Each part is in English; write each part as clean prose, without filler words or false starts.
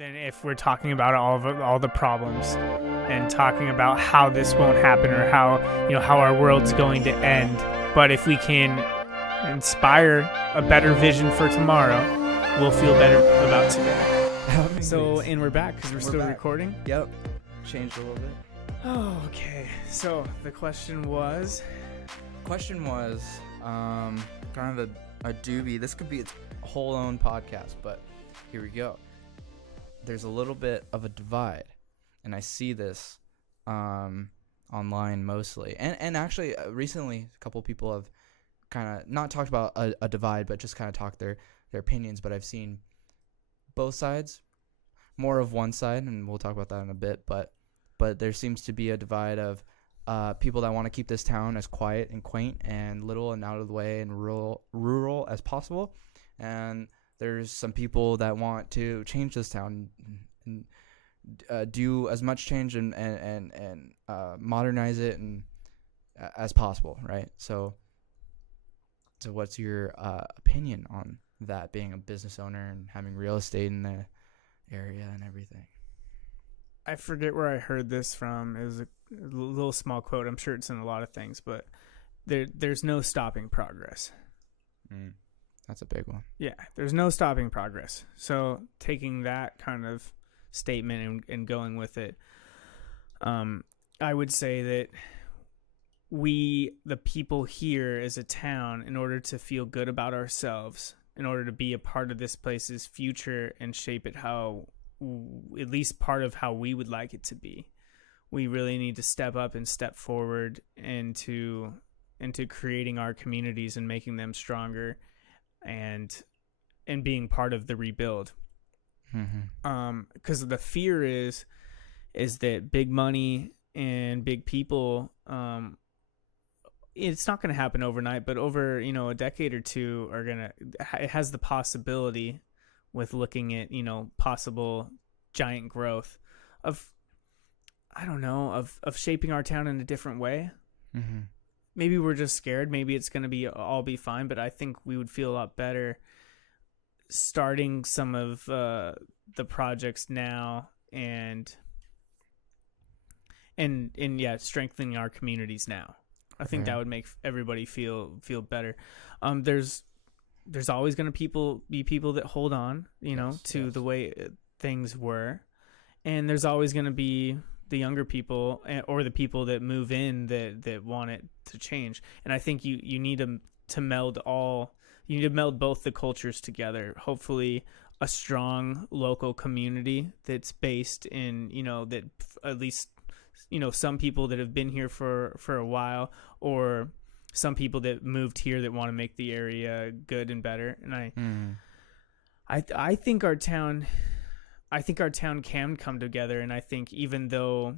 than if we're talking about all the problems and talking about how this won't happen or how our world's going to end. But if we can inspire a better vision for tomorrow, we'll feel better about today. So, and we're back because we're still back. recording. Yep. Changed a little bit. Oh, okay. So the question was, Question was kind of a doobie. This could be its whole own podcast, but here we go. There's a little bit of a divide, and I see this online mostly. And actually, recently, a couple people have kind of not talked about a divide, but just kind of talked their opinions. But I've seen both sides, more of one side, and we'll talk about that in a bit. But there seems to be a divide of people that want to keep this town as quiet and quaint and little and out of the way and rural as possible. And there's some people that want to change this town and do as much change and modernize it and as possible, right? So what's your opinion on that, being a business owner and having real estate in the area and everything? I forget where I heard this from. It was a little small quote. I'm sure it's in a lot of things, but there's no stopping progress. That's a big one. Yeah, there's no stopping progress. So taking that kind of statement and going with it, I would say that we, the people here as a town, in order to feel good about ourselves, in order to be a part of this place's future and shape it how, at least part of how we would like it to be, we really need to step up and step forward into creating our communities and making them stronger and being part of the rebuild. Because the fear is that big money and big people, it's not going to happen overnight, but over a decade or two it has the possibility, with looking at possible giant growth of shaping our town in a different way. Maybe we're just scared. Maybe it's going to all be fine, but I think we would feel a lot better starting some of the projects now and strengthening our communities now. I think that would make everybody feel better. There's always going to be people that hold on, to the way things were, and there's always going to be the younger people or the people that move in that want it to change. And I think you need to meld both the cultures together. Hopefully a strong local community that's based in, that at least, some people that have been here for a while, or some people that moved here that want to make the area good and better. And I think our town can come together. And I think even though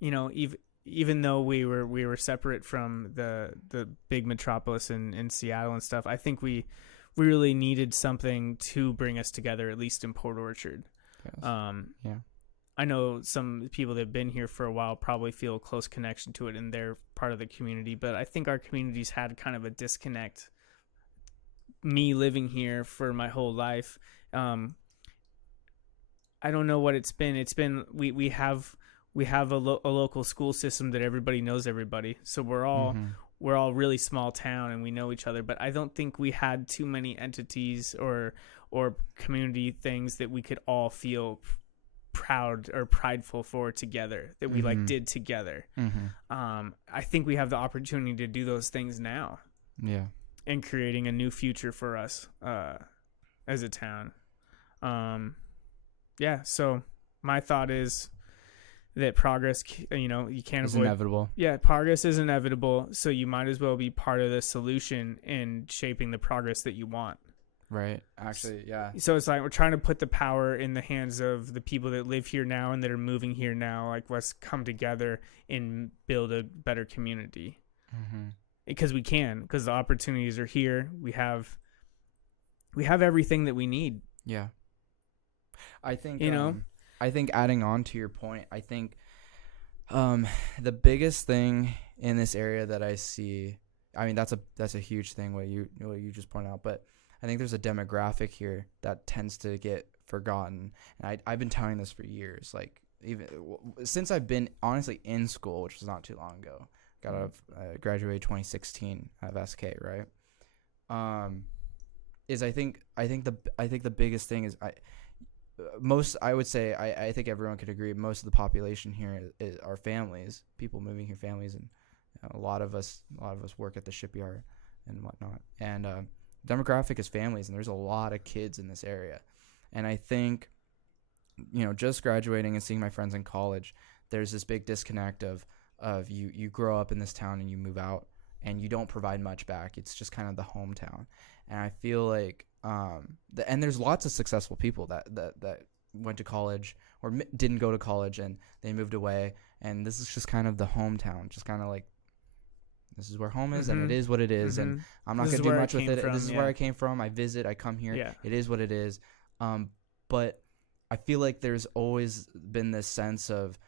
we were separate from the big metropolis in Seattle and stuff, I think we really needed something to bring us together, at least in Port Orchard. Yes. I know some people that have been here for a while probably feel a close connection to it and they're part of the community, but I think our community's had kind of a disconnect. Me living here for my whole life, I don't know what it's been. It's been we have a local school system that everybody knows everybody. So we're all really small town and we know each other. But I don't think we had too many entities or community things that we could all feel proud or prideful for together, that we did together. I think we have the opportunity to do those things now. Yeah. And creating a new future for us as a town. So my thought is that progress, you can't avoid. Inevitable. Yeah, progress is inevitable. So you might as well be part of the solution in shaping the progress that you want. Right. Actually, yeah. So it's like we're trying to put the power in the hands of the people that live here now and that are moving here now. Like, let's come together and build a better community. Because we can, because the opportunities are here. We have everything that we need. Yeah. I think I think adding on to your point, I think the biggest thing in this area that I see, I mean that's a huge thing what you just pointed out, but I think there's a demographic here that tends to get forgotten. And I've been telling this for years, like even since I've been honestly in school, which was not too long ago. Got out of graduated 2016 out of SK, right? Is I think the biggest thing is I would say I think everyone could agree most of the population here are families, people moving here, families, and a lot of us work at the shipyard and whatnot, and demographic is families, and there's a lot of kids in this area. And I think, just graduating and seeing my friends in college, there's this big disconnect of you grow up in this town and you move out and you don't provide much back. It's just kind of the hometown. And I feel like and there's lots of successful people that went to college or didn't go to college and they moved away, and this is just kind of the hometown, just kind of like, this is where home is, and it is what it is, and I'm not going to do much with it. This is where I came from. I visit, I come here. Yeah. It is what it is. But I feel like there's always been this sense of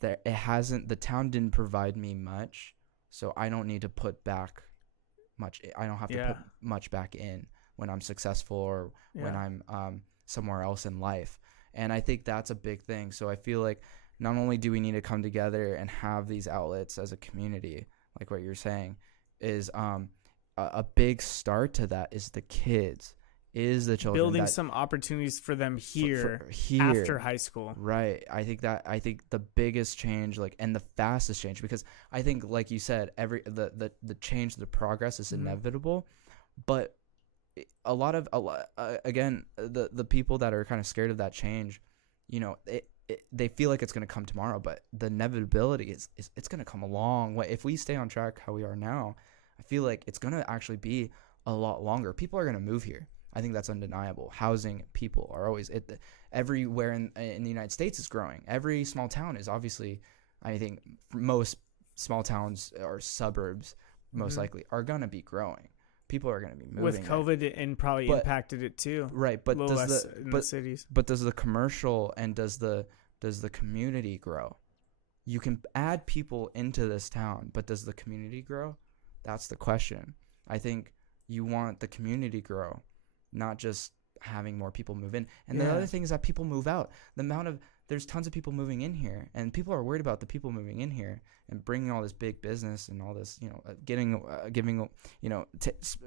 that the town didn't provide me much, so I don't need to put back much. I don't have to put much back in when I'm successful or when I'm somewhere else in life. And I think that's a big thing. So I feel like not only do we need to come together and have these outlets as a community, like what you're saying, is a big start to that is the kids, is the children. Building some opportunities for them here after high school. Right. I think the biggest change, and the fastest change, because I think, like you said, the change, the progress is inevitable, but again, the people that are kind of scared of that change, they feel like it's going to come tomorrow, but the inevitability is it's going to come a long way. If we stay on track how we are now, I feel like it's going to actually be a lot longer. People are going to move here. I think that's undeniable. Housing, people are always everywhere in the United States is growing. Every small town is obviously, I think most small towns or suburbs most likely are going to be growing. People are going to be moving with COVID and probably impacted it too. Right, but the cities. But does the commercial and does the community grow? You can add people into this town, but does the community grow? That's the question. I think you want the community grow, not just having more people move in. And the other thing is that people move out. There's tons of people moving in here, and people are worried about the people moving in here and bringing all this big business and all this,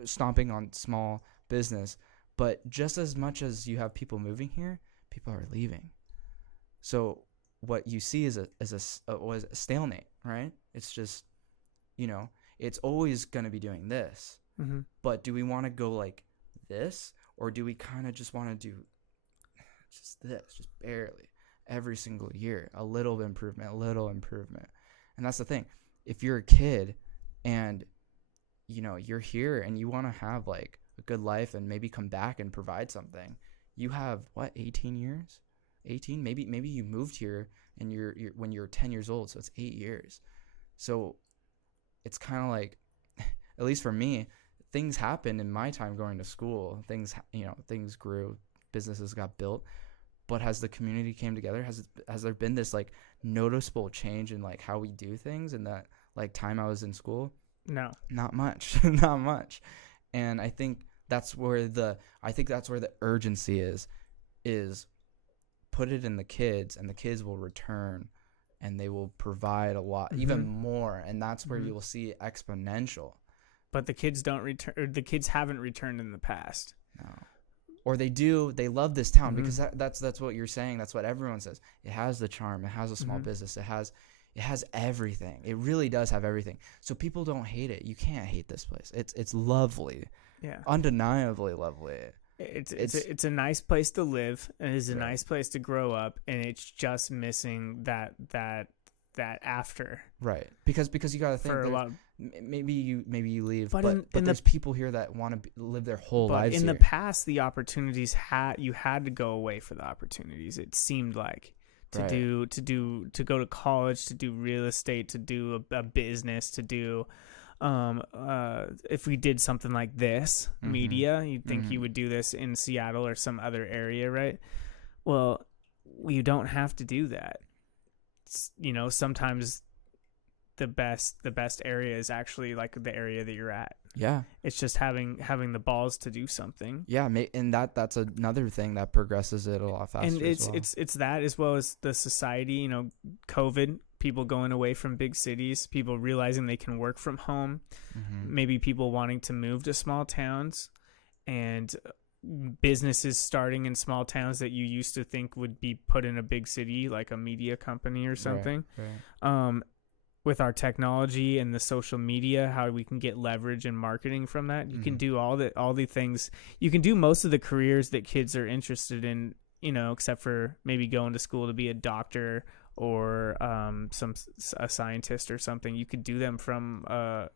stomping on small business. But just as much as you have people moving here, people are leaving. So what you see is a stalemate, right? It's just, it's always going to be doing this. Mm-hmm. But do we want to go like this, or do we kind of just want to do just this, just barely? Every single year, a little improvement. And that's the thing. If you're a kid and, you're here and you want to have like a good life and maybe come back and provide something, you have 18 years? 18? Maybe you moved here and you're when you're 10 years old, so it's 8 years. So it's kind of like, at least for me, things happened in my time going to school. Things grew, businesses got built. But has the community came together? Has there been this like noticeable change in like how we do things in that like time I was in school? No, not much, not much. And I think that's where the urgency is put it in the kids, and the kids will return, and they will provide a lot, even more, and that's where you will see exponential. But the kids don't return. Or the kids haven't returned in the past. No. Or they do. They love this town because that's what you're saying. That's what everyone says. It has the charm. It has a small business. It has everything. It really does have everything. So people don't hate it. You can't hate this place. It's lovely. Yeah. Undeniably lovely. It's a nice place to live. It is a nice place to grow up, and it's just missing that after. Right. Because you got to think for a lot. Maybe you leave, but there's people here that want to live their whole lives in here. the past, the opportunities you had to go away for the opportunities. It seemed like to go to college, to do real estate, to do a business, to do if we did something like this, media, you'd think you would do this in Seattle or some other area, right? Well, you don't have to do that. Sometimes the best area is actually like the area that you're at. Yeah. It's just having the balls to do something. Yeah, and that's another thing that progresses it a lot faster. And as well. it's that, as well as the society, you know, COVID, people going away from big cities, people realizing they can work from home, maybe people wanting to move to small towns, and businesses starting in small towns that you used to think would be put in a big city, like a media company or something. Right. With our technology and the social media, how we can get leverage and marketing from that. You can do all the things. You can do most of the careers that kids are interested in, you know, except for maybe going to school to be a doctor or a scientist or something. You could do them from a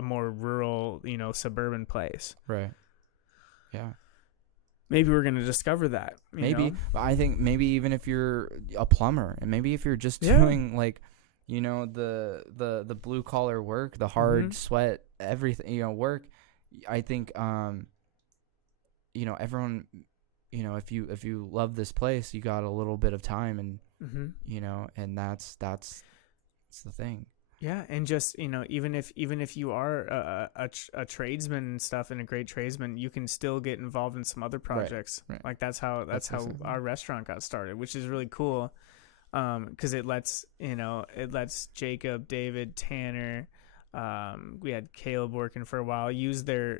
more rural, you know, suburban place. Right. Yeah. Maybe we're going to discover that. Maybe. But I think maybe even if you're a plumber, and maybe if you're just Yeah. doing like, you know, the blue collar work, the hard sweat, everything, you know, work, I think, you know, everyone, you know, if you love this place, you got a little bit of time, and you know, and that's the thing. Yeah, and just, you know, even if you are a tradesman and stuff, and a great tradesman, you can still get involved in some other projects. Right. Like that's how our restaurant got started, which is really cool. Because it lets Jacob, David, Tanner, we had Caleb working for a while, use their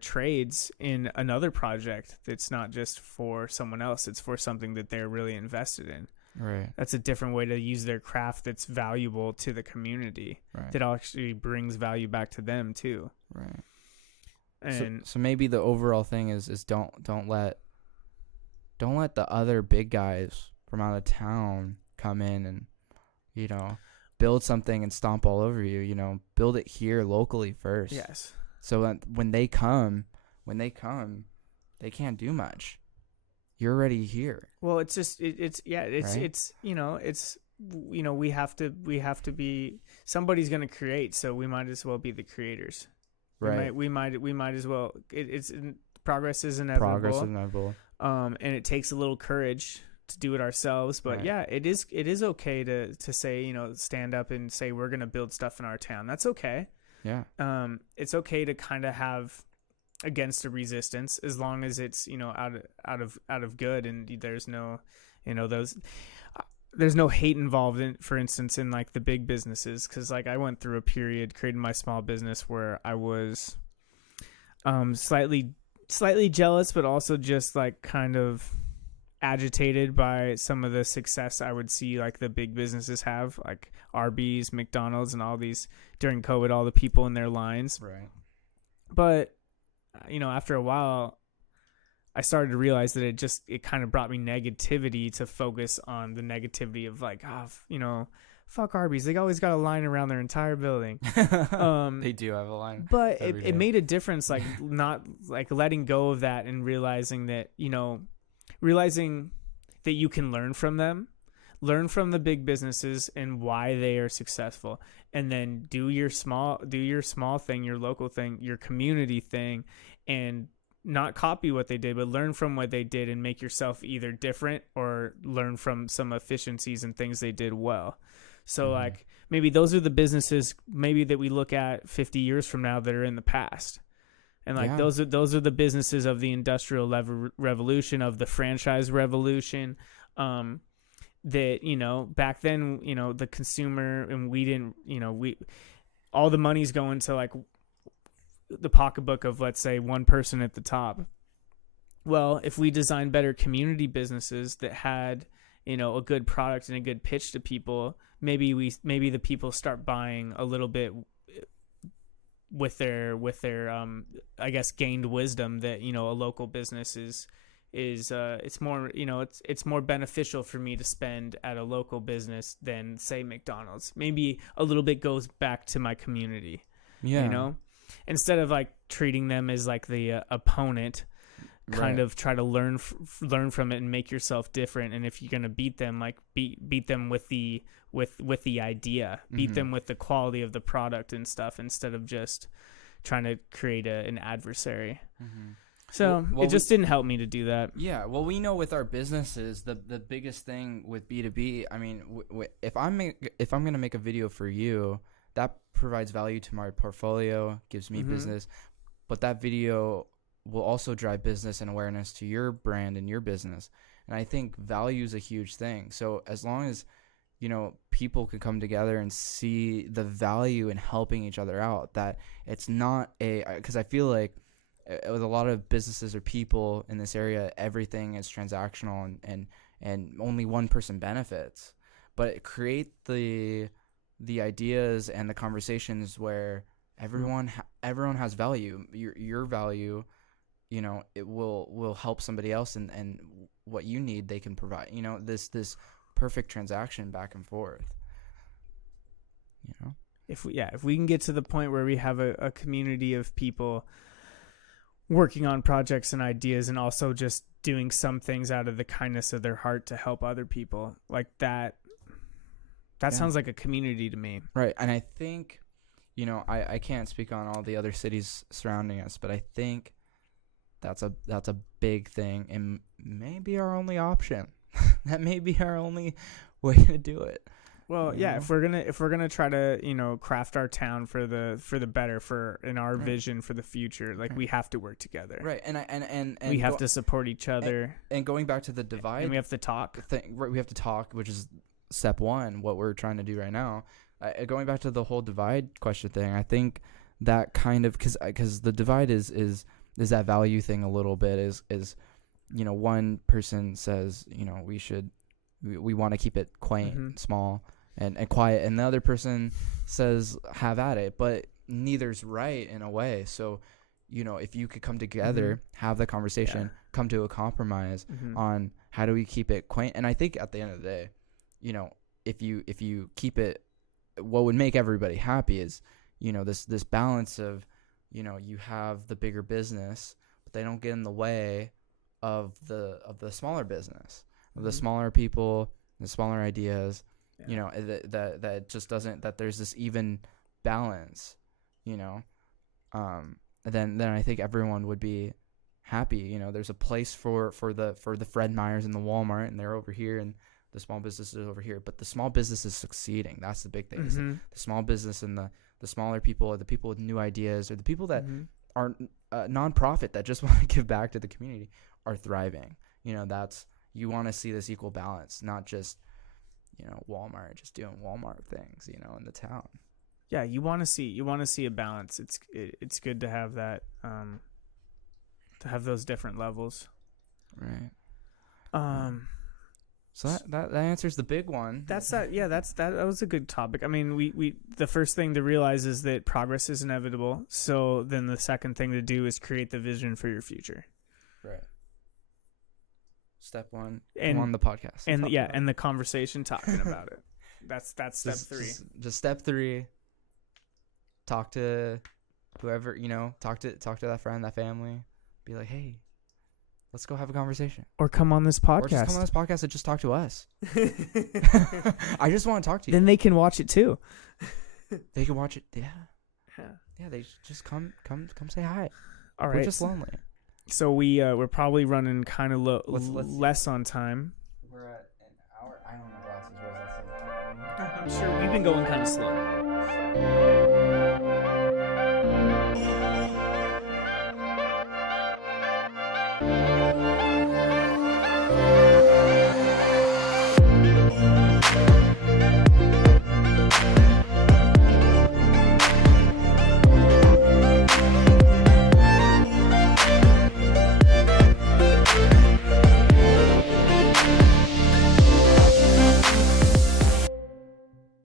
trades in another project that's not just for someone else, it's for something that they're really invested in. Right. That's a different way to use their craft that's valuable to the community. Right. That actually brings value back to them too. Right. And so maybe the overall thing is don't let the other big guys from out of town come in and, you know, build something and stomp all over you. You know, build it here locally first. yes. So that when they come, they can't do much. You're already here. Well, it's just it's Right? you know, we have to be, somebody's going to create, so we might as well be the creators. Right. We might as well. It's progress is inevitable. And it takes a little courage to do it ourselves, but Right. yeah, it is okay to say, you know, stand up and say we're going to build stuff in our town. That's okay. Yeah. It's okay to kind of have against a resistance, as long as it's, you know, out of good, and there's no, you know, there's no hate involved in, for instance, in like the big businesses. Because like I went through a period creating my small business where I was slightly jealous, but also just like kind of agitated by some of the success I would see like the big businesses have, like Arby's, McDonald's, and all these during COVID, all the people in their lines. Right. But, you know, after a while, I started to realize that it kind of brought me negativity to focus on the negativity of like, you know, fuck Arby's. They always got a line around their entire building. They do have a line. But it made a difference, like not like letting go of that and realizing that, you know, that you can learn from them, learn from the big businesses and why they are successful, and then do your small thing, your local thing, your community thing, and not copy what they did, but learn from what they did and make yourself either different or learn from some efficiencies and things they did well. So like maybe those are the businesses maybe that we look at 50 years from now that are in the past. And like those are the businesses of the industrial revolution, of the franchise revolution, that, you know, back then, you know, the consumer, and we didn't, you know, all the money's going to like the pocketbook of, let's say, one person at the top. Well, if we design better community businesses that had, you know, a good product and a good pitch to people, maybe the people start buying a little bit with their I guess gained wisdom that, you know, a local business is it's more, you know, it's more beneficial for me to spend at a local business than say McDonald's. Maybe a little bit goes back to my community. You know, instead of like treating them as like the opponent, kind of try to learn from it and make yourself different. And if you're gonna beat them, like beat them with the idea, beat them with the quality of the product and stuff, instead of just trying to create an adversary. So it just didn't help me to do that. Yeah, well, we know with our businesses, the biggest thing with B2B, I mean, if I'm gonna make a video for you, that provides value to my portfolio, gives me business, but that video will also drive business and awareness to your brand and your business. And I think value is a huge thing. So as long as, people could come together and see the value in helping each other out, that it's not because I feel like with a lot of businesses or people in this area, everything is transactional and only one person benefits. But create the ideas and the conversations where everyone has value. Your value, it will help somebody else, and what you need they can provide. This perfect transaction back and forth. If we can get to the point where we have a community of people working on projects and ideas, and also just doing some things out of the kindness of their heart to help other people, like that sounds like a community to me. Right. And I think, I can't speak on all the other cities surrounding us, but I think that's a big thing, and maybe our only option. That may be our only way to do it. Well, yeah, if we're gonna try to, craft our town for the better, in our vision for the future, like we have to work together. Right. And we have to support each other. And going back to the divide, and we have to talk. We have to talk, which is step one, what we're trying to do right now. Going back to the whole divide question thing, I think that kind of, because the divide is that value thing a little bit, is one person says, we want to keep it quaint, small, and quiet, and the other person says have at it, but neither's right in a way. So if you could come together, have the conversation, come to a compromise on how do we keep it quaint. And I think at the end of the day, if you keep it, what would make everybody happy is this balance of you have the bigger business, but they don't get in the way of the smaller business, of the smaller people, the smaller ideas. That just doesn't, that there's this even balance, then I think everyone would be happy. There's a place for the Fred Meyers and the Walmart, and they're over here, and the small business is over here, but the small business is succeeding. That's the big thing. The small business and the smaller people, or the people with new ideas, or the people that are nonprofit that just want to give back to the community, are thriving. You want to see this equal balance, not just Walmart just doing Walmart things, in the town. Yeah, you want to see a balance. It's good to have that, to have those different levels. Right. So that answers the big one. That was a good topic. I mean, we the first thing to realize is that progress is inevitable. So then the second thing to do is create the vision for your future. Right. Step one, come on the podcast. And and the conversation talking about it. That's step three. Just step three. Talk to whoever, talk to that friend, that family. Be like, hey, let's go have a conversation. Or come on this podcast. Or just come on this podcast and just talk to us. I just want to talk to you. Then they can watch it too. They can watch it. Yeah. Yeah, they just come say hi. All right. We're just lonely. So we're probably running kind of less on time. We're at an hour. I don't know glasses. What does that say? I'm sure we've been going kind of slow.